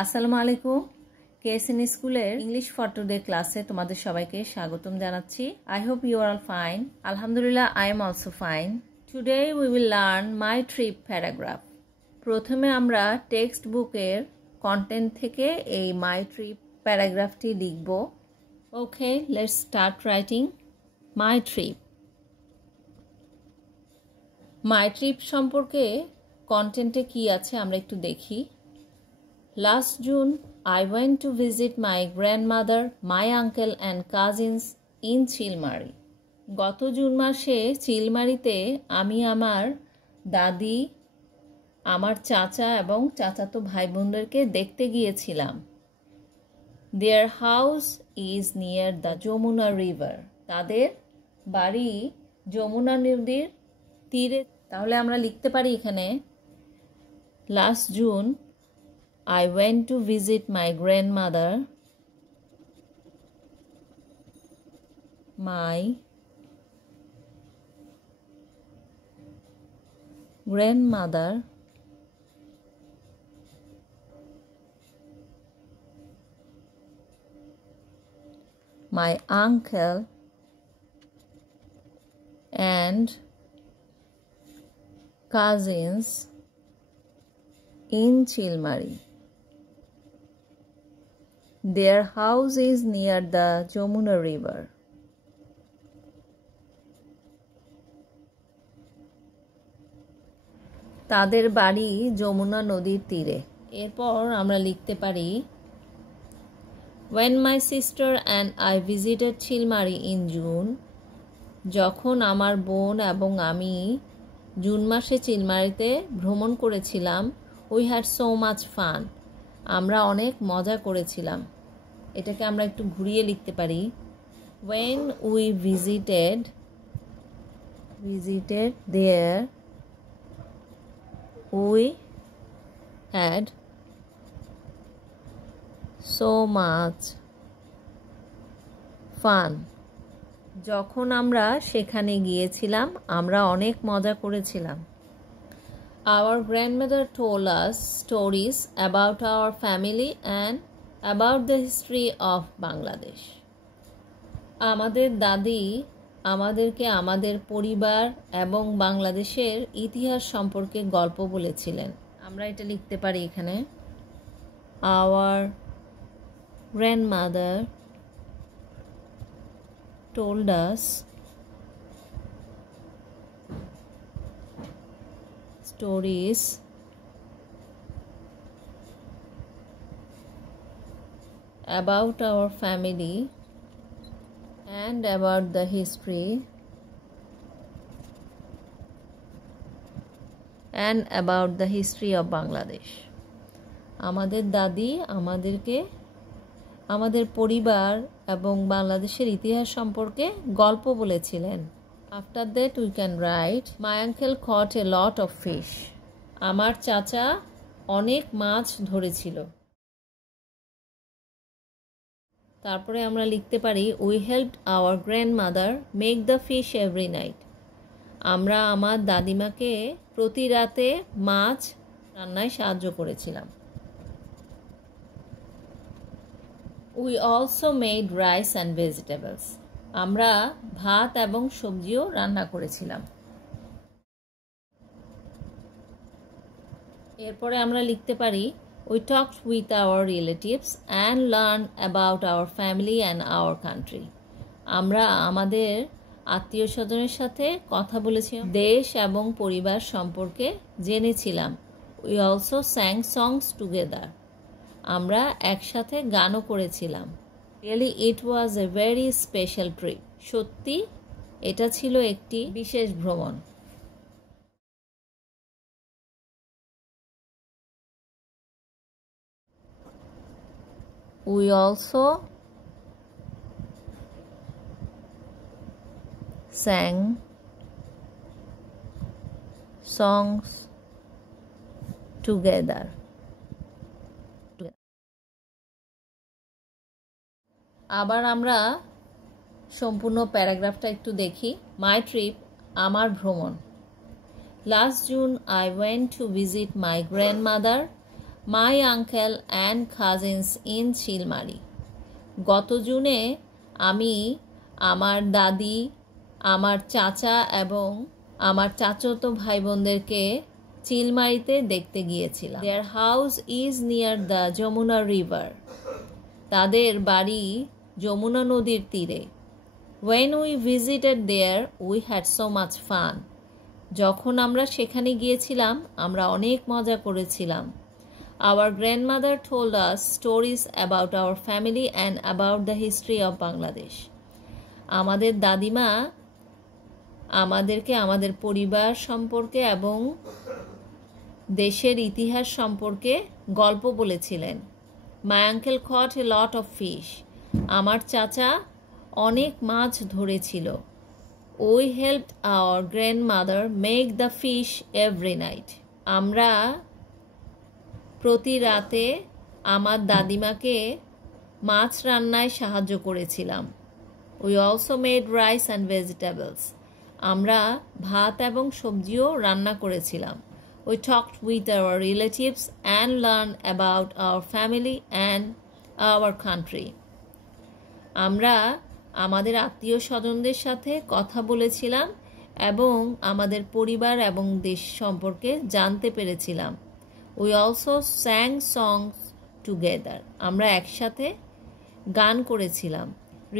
আসসালামু আলাইকুম কেএসএন স্কুলের ইংলিশ ফর টুডে ক্লাসে তোমাদের সবাইকে স্বাগতম জানাচ্ছি। I hope you are all fine. আলহামদুলিল্লাহ, I am also fine. Today we will learn my trip paragraph. প্রথমে আমরা টেক্সট বুকের কন্টেন্ট থেকে এই মাই ট্রিপ প্যারাগ্রাফটি লিখব। Okay, let's start writing my trip. My trip সম্পর্কে কন্টেন্টে কি আছে আমরা একটু দেখি। Last June, I went to visit my grandmother, my uncle and cousins in Chilmari. গত জুন মাসে চিলমারিতে আমি আমার দাদি, আমার চাচা এবং চাচাতো ভাই বোনদেরকে দেখতে গিয়েছিলাম। Their house is near the Jamuna river. তাদের বাড়ি যমুনা নদীর তীরে। তাহলে আমরা লিখতে পারি এখানে Last June, I went to visit my grandmother. My grandmother my uncle and cousins in Chilmari. Their house is near the Jamuna river. তাদের বাড়ি যমুনা নদীর তীরে। এরপর আমরা লিখতে পারি When my sister and I visited Chilmari in June. যখন আমার বোন এবং আমি জুন মাসে চিলমারিতে ভ্রমণ করেছিলাম, we had so much fun. আমরা অনেক মজা করেছিলাম। এটাকে আমরা একটু ঘুরিয়ে লিখতে পারি When we visited there, we had so much fun. যখন আমরা সেখানে গিয়েছিলাম আমরা অনেক মজা করেছিলাম। Our grandmother told us stories about our family and about the history of Bangladesh. আমাদের দাদি আমাদেরকে আমাদের পরিবার এবং বাংলাদেশের ইতিহাস সম্পর্কে গল্প বলেছিলেন। আমরা এটা লিখতে পারি এখানে Our grandmother told us stories about our family and about the history of Bangladesh. আমাদের দাদি আমাদেরকে আমাদের পরিবার এবং বাংলাদেশের ইতিহাস সম্পর্কে গল্প বলেছিলেন। After that we can write my uncle caught a lot of fish. আমার চাচা অনেক মাছ ধরেছিল। তারপরে আমরা লিখতে পারি we helped our grandmother make the fish every night. আমরা আমার দাদিমাকে প্রতি রাতে মাছ রান্নায় সাহায্য করেছিলাম। We also made rice and vegetables. আমরা ভাত এবং সবজিও রান্না করেছিলাম। এরপরে আমরা লিখতে পারি We talked with our relatives and learned about our family and our country. আমরা আমাদের আত্মীয় স্বজনের সাথে কথা বলেছিলাম, দেশ এবং পরিবার সম্পর্কে জেনেছিলাম। We also sang songs together. আমরা একসাথে গানও করেছিলাম। Really it was a very special trip. সত্যি এটা ছিল একটি বিশেষ ভ্রমণ। We also sang songs together. আবার আমরা সম্পূর্ণ প্যারাগ্রাফটা একটু দেখি। মাই ট্রিপ, আমার ভ্রমণ। Last June I went to visit my grandmother, my uncle and cousins in Chilmari. গত জুনে আমি আমার দাদি, আমার চাচা এবং আমার চাচতো ভাই বোনদেরকে চিলমারিতে দেখতে গিয়েছিলাম। Their house is near the Jamuna river। তাদের বাড়ি যমুনা নদীর তীরে। When we visited there, we had so much fun। যখন আমরা সেখানে গিয়েছিলাম আমরা অনেক মজা করেছিলাম। Our grandmother told us stories about our family and about the history of Bangladesh। আমাদের দাদিমা আমাদেরকে আমাদের পরিবার সম্পর্কে এবং দেশের ইতিহাস সম্পর্কে গল্প বলেছিলেন। My uncle caught a lot of fish। আমার চাচা অনেক মাছ ধরেছিল। We helped our grandmother make the fish every night। আমরা প্রতি রাতে আমার দাদিমাকে মাছ রান্নায় সাহায্য করেছিলাম। We also made rice and vegetables। আমরা ভাত এবং সবজিও রান্না করেছিলাম। We talked with our relatives and learned about our family and our country। আমরা আমাদের আত্মীয় স্বজনদের সাথে কথা বলেছিলাম এবং আমাদের পরিবার এবং দেশ সম্পর্কে জানতে পেরেছিলাম। We also sang songs together। আমরা একসাথে গান করেছিলাম।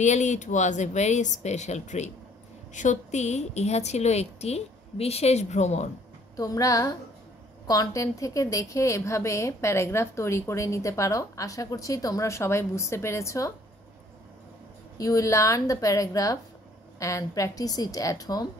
Really it was a very special trip। সত্যি ইহা ছিল একটি বিশেষ ভ্রমণ। তোমরা কন্টেন্ট থেকে দেখে এভাবে প্যারাগ্রাফ তৈরি করে নিতে পারো। আশা করছি তোমরা সবাই বুঝতে পেরেছো। You will learn the paragraph and practice it at home.